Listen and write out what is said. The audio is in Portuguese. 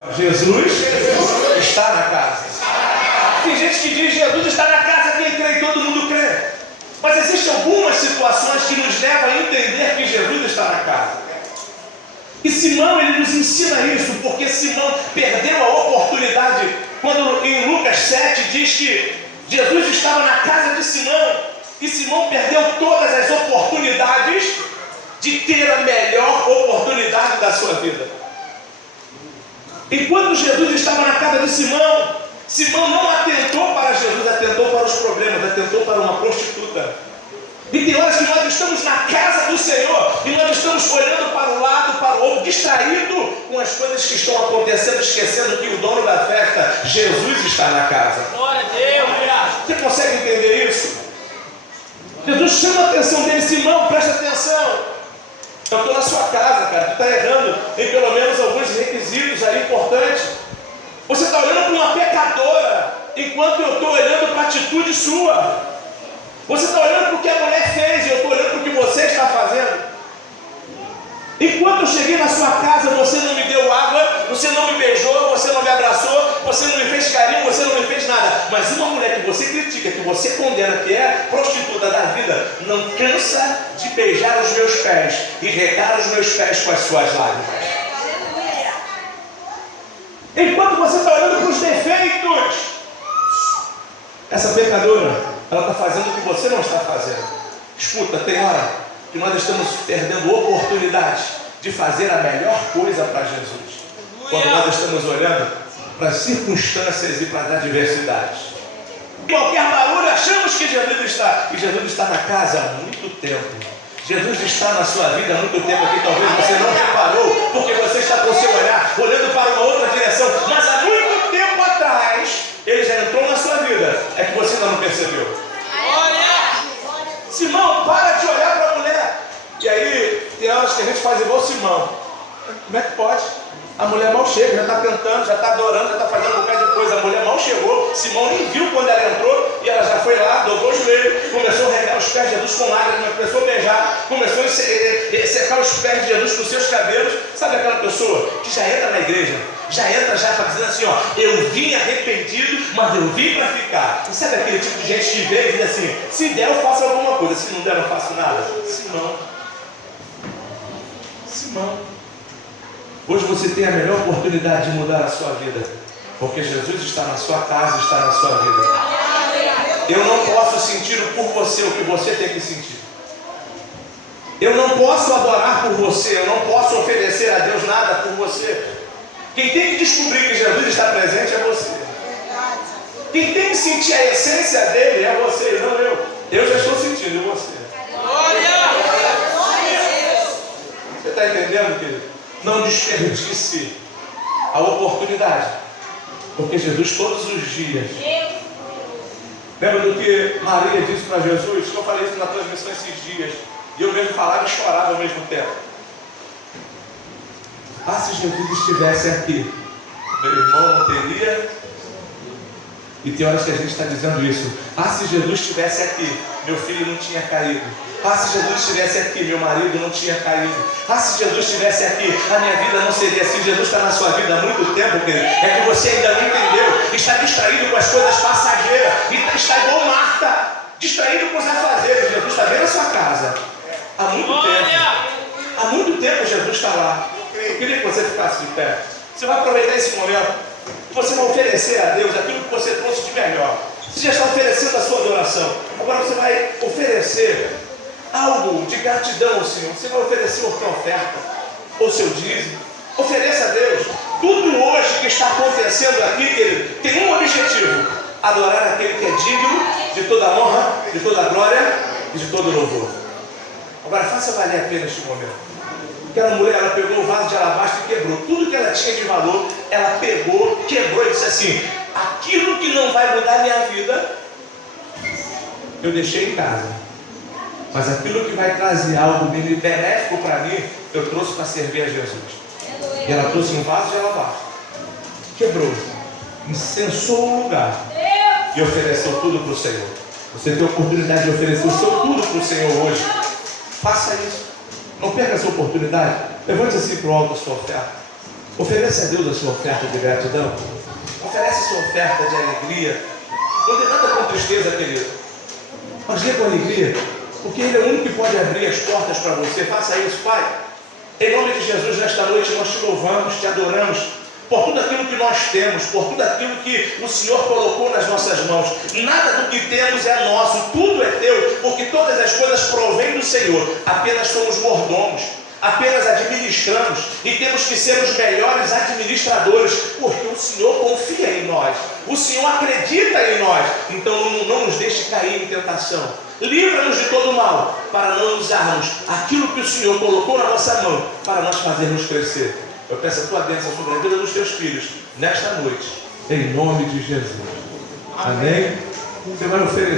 Jesus está na casa. Tem gente que diz Jesus está na casa, quem crê e todo mundo crê. Mas existem algumas situações que nos levam a entender que Jesus está na casa. E Simão, ele nos ensina isso, porque Simão perdeu a oportunidade quando em Lucas 7 diz que Jesus estava na casa de Simão e Simão perdeu todas as oportunidades de ter a melhor oportunidade da sua vida. Enquanto Jesus estava na casa de Simão, Simão não atentou para Jesus, atentou para os problemas, atentou para uma prostituta. E tem horas que nós estamos na casa do Senhor e nós estamos olhando para um lado, para o outro, distraído com as coisas que estão acontecendo, esquecendo que o dono da festa, Jesus, está na casa. Glória a Deus! Você consegue entender isso? Jesus chama a atenção dele, Simão, presta atenção. Eu estou na sua casa, cara, tu está errando em pelo menos alguns requisitos ali importantes. Você está olhando para uma pecadora, enquanto eu estou olhando para a atitude sua. Você está olhando para o que a mulher fez e eu estou olhando para o que você está fazendo. Enquanto eu cheguei na sua casa, você não me deu água, você não me beijou, você não me abraçou, você não me fez carinho, você não me fez nada. Mas uma mulher que você critica, que você condena, que é prostituta da vida, não cansa de beijar os meus pés e regar os meus pés com as suas lágrimas. Enquanto você está olhando para os defeitos, essa pecadora, ela está fazendo o que você não está fazendo. Escuta, tem hora que nós estamos perdendo oportunidade de fazer a melhor coisa para Jesus. Quando nós estamos olhando para as circunstâncias e para as adversidades. Qualquer barulho, achamos que Jesus está. E Jesus está na casa há muito tempo. Jesus está na sua vida há muito tempo aqui. Talvez você não reparou, porque você está com o seu olhar olhando para uma outra direção. Mas há muito tempo atrás, ele já entrou na sua vida. É que você ainda não percebeu. Simão, para de olhar para a mulher. E aí, tem horas que a gente faz igual Simão. Como é que pode? A mulher mal chega, já está cantando, já está adorando, já está fazendo um bocado de coisa. A mulher mal chegou, Simão nem viu quando ela entrou. E ela já foi lá, dobrou o joelho, começou a regar os pés de Jesus com lágrimas, começou a beijar, começou a secar os pés de Jesus com seus cabelos. Sabe aquela pessoa que já entra na igreja, já entra já dizendo assim, ó, eu vim arrependido, mas eu vim para ficar. E sabe aquele tipo de gente que vem e diz assim, se der eu faço alguma coisa, se não der eu não faço nada? Simão. Hoje você tem a melhor oportunidade de mudar a sua vida, porque Jesus está na sua casa, está na sua vida. Eu não posso sentir por você o que você tem que sentir. Eu não posso adorar por você, eu não posso oferecer a Deus nada por você. Quem tem que descobrir que Jesus está presente é você. Quem tem que sentir a essência dele é você, não eu. Eu já estou sentindo, e você? Você está entendendo, querido? Não desperdice a oportunidade, porque Jesus todos os dias. Lembra do que Maria disse para Jesus? Eu falei isso na transmissão esses dias, e eu mesmo falava e chorava ao mesmo tempo. Ah, se Jesus estivesse aqui, meu irmão não teria. E tem horas que a gente está dizendo isso. Ah, se Jesus estivesse aqui, meu filho não tinha caído. Ah, se Jesus estivesse aqui, meu marido não tinha caído. Ah, se Jesus estivesse aqui, a minha vida não seria assim. Jesus está na sua vida há muito tempo, querido. É que você ainda não entendeu. Está distraído com as coisas passageiras. E está igual Marta, distraído com os afazeres. Jesus está bem na sua casa. Há muito tempo. Há muito tempo Jesus está lá. Eu queria que você ficasse de pé. Você vai aproveitar esse momento. Você vai oferecer a Deus aquilo que você trouxe de melhor. Você já está oferecendo a sua adoração. Agora você vai oferecer algo de gratidão ao Senhor. Você vai oferecer a sua oferta, ou seu dízimo. Ofereça a Deus. Tudo hoje que está acontecendo aqui, querido, tem um objetivo: adorar aquele que é digno de toda a honra, de toda a glória e de todo o louvor. Agora faça valer a pena este momento. Aquela mulher, ela pegou o vaso de alabastro e quebrou. Tudo que ela tinha de valor, ela pegou, quebrou e disse assim: aquilo que não vai mudar a minha vida, eu deixei em casa. Mas aquilo que vai trazer algo benéfico para mim, eu trouxe para servir a Jesus. E ela trouxe um vaso de alabastro, quebrou, incensou o lugar e ofereceu tudo para o Senhor. Você tem a oportunidade de oferecer o seu tudo para o Senhor hoje. Faça isso. Não perca essa oportunidade. Levante assim para o alto a sua oferta. Ofereça a Deus a sua oferta de gratidão. Oferece a sua oferta de alegria. Não tem nada com tristeza, querido, mas dê com alegria, porque Ele é o único que pode abrir as portas para você. Faça isso, Pai. Em nome de Jesus, nesta noite nós te louvamos, te adoramos por tudo aquilo que nós temos, por tudo aquilo que o Senhor colocou nas nossas mãos. Nada do que temos é nosso, tudo é teu, porque todas as coisas provêm do Senhor. Apenas somos mordomos, apenas administramos, e temos que ser os melhores administradores, porque o Senhor confia em nós, o Senhor acredita em nós. Então não nos deixe cair em tentação, livra-nos de todo mal, para não usarmos aquilo que o Senhor colocou na nossa mão, para nós fazermos crescer. Eu peço a tua bênção sobre a vida dos teus filhos, nesta noite, em nome de Jesus. Amém? Você vai oferecer.